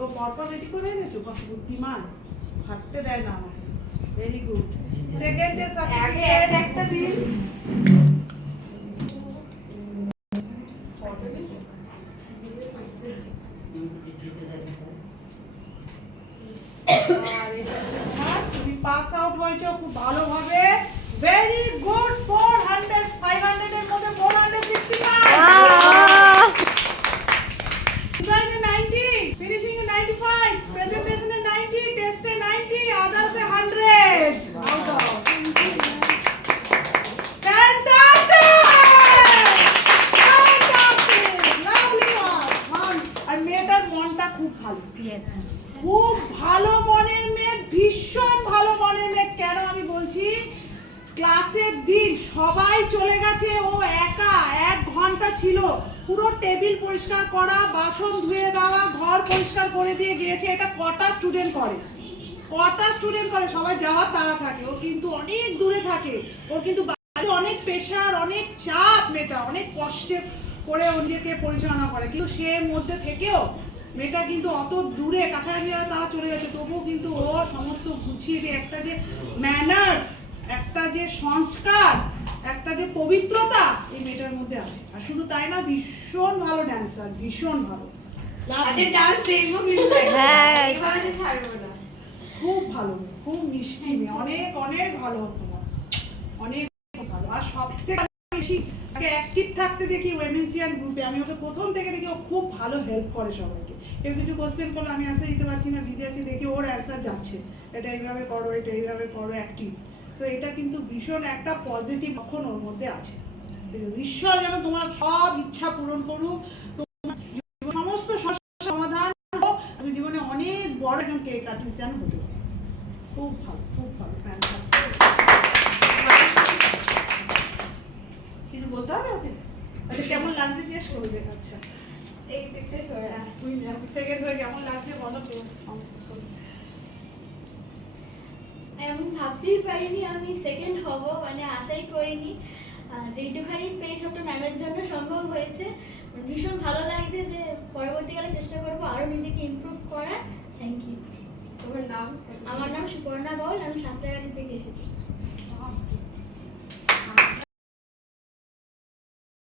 ও পরপর রেডি করে এনেছো বুদ্ধিমান। হাঁটতে দেয় না আমাকে। ভেরি গুড সেকেন্ডে সার্টিফিকেট একটা দিন। তোমার তুমি পাস আউট হয়েছো খুব ভালোভাবে। ভেরি গুড 400 খুব ভালো। খুব ভালো মনের মেয়ে ভীষণ ভালো মনের মেয়ে। কেন আমি বলছি? ক্লাসের দিন সবাই চলে গেছে ও একা এক ঘণ্টা ছিল। পুরো টেবিল পরিষ্কার করা বাসন ধুয়ে দেওয়া ঘর পরিষ্কার করে দিয়ে গিয়েছে। এটা কটা স্টুডেন্ট করে? কটা স্টুডেন্ট করে? সবাই যাওয়ার তাড়া থাকে। ও কিন্তু অনেক দূরে থাকে। ওর কিন্তু বাড়িতে অনেক প্রেশার অনেক চাপ মেয়েটা অনেক কষ্টে করে ও নিজেকে পরিচালনা করে। কিন্তু সে মধ্যে থেকেও মেয়েটা কিন্তু অত দূরে কাছাকাছি যারা তারা চলে গেছে তবুও কিন্তু ও সমস্ত গুছিয়ে দিয়ে একটা যে ম্যানার্স একটা যে সংস্কার একটা যে পবিত্রতা এই মেয়েটার মধ্যে আছে। আর শুধু তাই না ভীষণ ভালো ড্যান্সার ভীষণ ভালো। কিন্তু হ্যাঁ। খুব ভালো খুব মিষ্টি মেয়ে অনেক অনেক ভালো তোমার। অনেক ভালো। আর সব থেকে বেশি তাকে অ্যাক্টিভ থাকতে দেখি ওয়েমেন্সিয়ান গ্রুপে আমি ওকে প্রথম থেকে দেখি ও খুব ভালো হেল্প করে সবাইকে। কেউ কিছু কোশ্চেন করলে, আমি অ্যান্সার দিতে পারছি না বিজি আছি, দেখি ওর অ্যান্সার যাচ্ছে। এটা এইভাবে করো, এটা এইভাবে করো অ্যাক্টিভ তো এটা কিন্তু ভীষণ একটা পজিটিভ লক্ষণ ওর মধ্যে আছে। ঈশ্বর যেন তোমার সব ইচ্ছা পূরণ করুক সমস্ত সমাধান আমি জীবনে অনেক বড় একজন কেক আর্টিস্ট যেন হতে খুব ভালো খুব ভালো কিছু বলতে হবে ওকে? আচ্ছা কেমন লাগছে জিজ্ঞেস করবে আচ্ছা এই দিকটা সরে সেকেন্ড হয়ে কেমন লাগছে বলো আমি ভাবতেই পারিনি আমি সেকেন্ড হব মানে আশাই করিনি। আহ, যেইটুখানি পেয়ে ছোট্ট ম্যামের জন্য সম্ভব হয়েছে। ভীষণ ভালো লাগছে যে পরবর্তীকালে চেষ্টা করব আরও নিজেকে ইমপ্রুভ করার। থ্যাংক ইউ তোমার নাম? আমার নাম সুপর্ণা বাউল আমি সাঁতরাগাছি থেকে এসেছি।